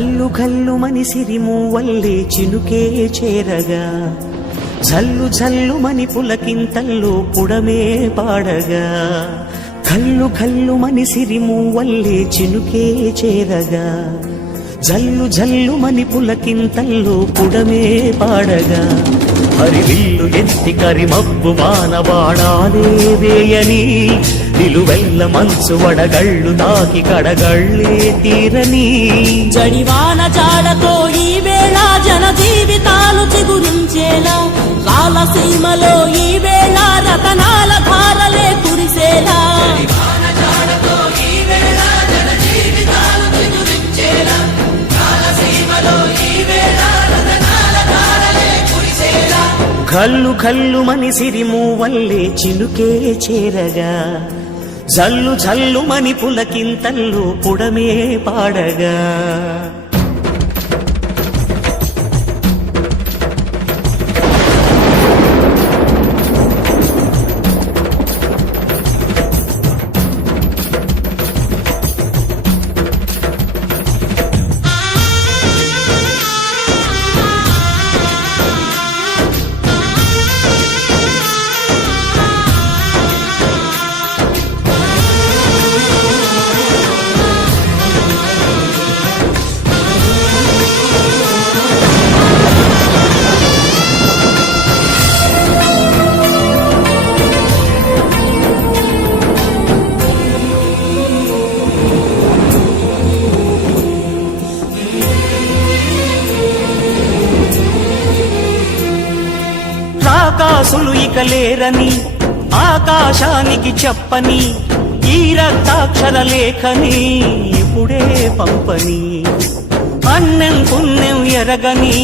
కల్లు కల్లు మని సిరిమూవల్లే చినుకే చేరగా జల్లు జల్లు మని పులకింతల్లో పుడమే పాడగా కల్లు కల్లు మని సిరిమూవల్లే చినుకే చేరగా జల్లు జల్లు మని పులకింతల్లో పుడమే పాడగా హరివిల్లు ఎత్తి కరిమబ్బు వానవాడాలే వేయని నిలువెల్ల మంచు వడగళ్ళు తాకి కడగళ్ళే తీరని జడివాన జాడతో ఈ వేళ జన జీవితాలు చిగురించేలా రాలసీమలో ఈ వేళ రతనాల ధారలే కురిసేలా కల్లు కల్లు మని సిరిమూవల్లే చినుకే చేరగా జల్లు జల్లు మని పులకింతల్లో పుడమే పాడగా ఆకాశులు ఇక లేరని ఆకాశానికి చెప్పని ఈ రక్తాక్షర లేఖని ఇప్పుడే పంపని అన్నం పుణ్యం ఎరగని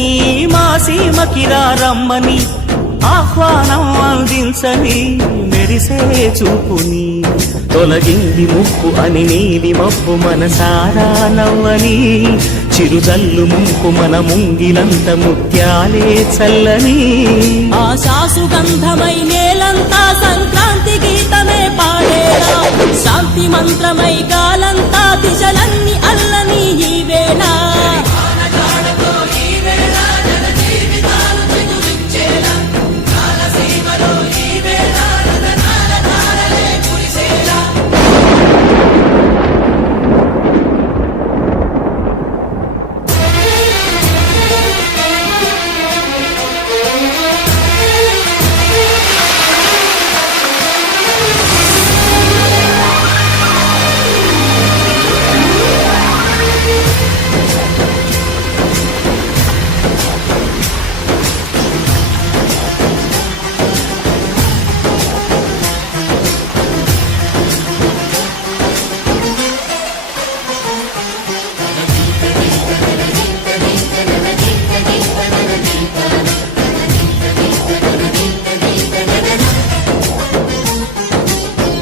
మా సీమకిరా రమ్మని ఆహ్వానం అందించని మెరిసే చూపుని తొలగింది ముప్పు అని నీలి మబ్బు మనసారా నవ్వని చిరుజల్లు ముంకు మన ముంగిలంత ముత్యాలే చల్లని ఆశాసు గంధమై నేలంతా సంక్రాంతి గీతమే పాడేలా శాంతి మంత్రమై గాలంతా దిశలన్నీ అల్లని ఈ వేళ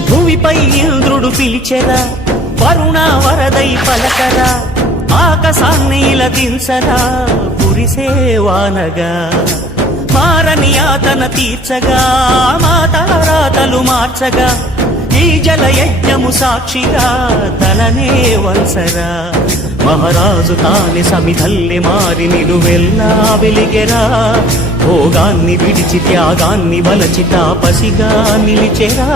భూమిపై ఇంద్రుడు పిలిచెరా వరుణ వరదై పలకరా ఆకాశాన్ని ఇలదించరా కురిసే వానగా మారని యాతన తీర్చగా మాతారాతలు మార్చగా ఈ జల యజ్ఞము సాక్షిగా తలనే వంచరా మహారాజు తాని సమిధల్లి మారి నిలువెల్లా వెలిగెరా భోగాన్ని విడిచి త్యాగాన్ని వలచి తాపసిగా నిలిచెరా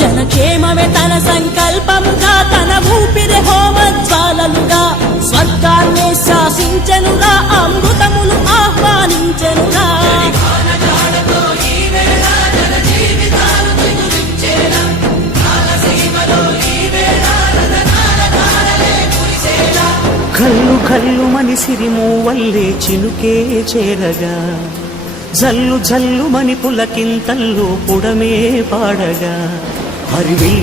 జనక్షేమమే తన సంకల్పముగా తన ఊపిరి హోమజ్వాలలుగా స్వర్గాన్నే శాసించెనురా అమృతములు ఆహ్వానించెనురా కల్లు కల్లు మని సిరిమూవల్లే చినుకే చేరగా జల్లు జల్లు మని పులకింతల్లో పుడమే పాడగా హరివి